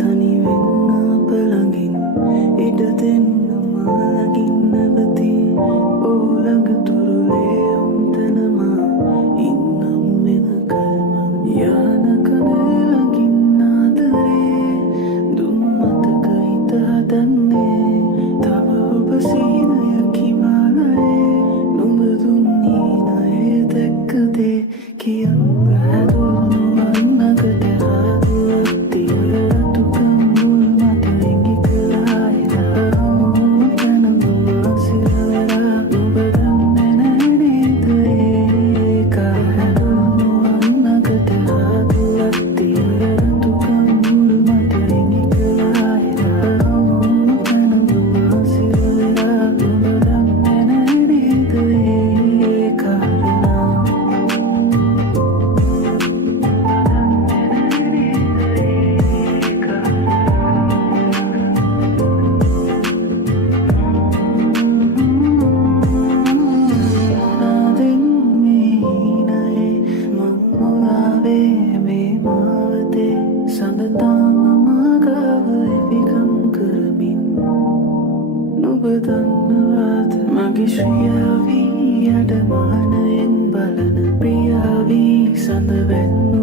තනි වෙන්න අප ළඟින් ඉඩ දෙන්න මා ළඟින් නැවති ඔහු ළඟ තුරුලේ උන්තනමා ඉන්නම් වෙනකල්ම යානක මේ ළඟින් ආදරේ දුම් මතක හිත හදන්නේ තව ඔබ සීනය කිමාලයේ නුඹ දුන්නී නයේ දැක්කදේ කියන්න හැදුණු වන්නකට හදුවක් තියලා තුකම් මුල් මත ඉඟි කළා එදා තනම මාසිරවලා ඔබ දන්නේ නැ නේද ඒක හැදුණු වන්නකට හදුවක් තියලා තුකම් මුල් මත ඉඟි කළා එදා තනම මාසිරවලා ඔබ දන්නේ නැ නේද ඒක දන්නවාද මගේ ශ්‍රියාවී අඩමානයෙන් බලන ප්‍රියාවී සඳ වෙන්න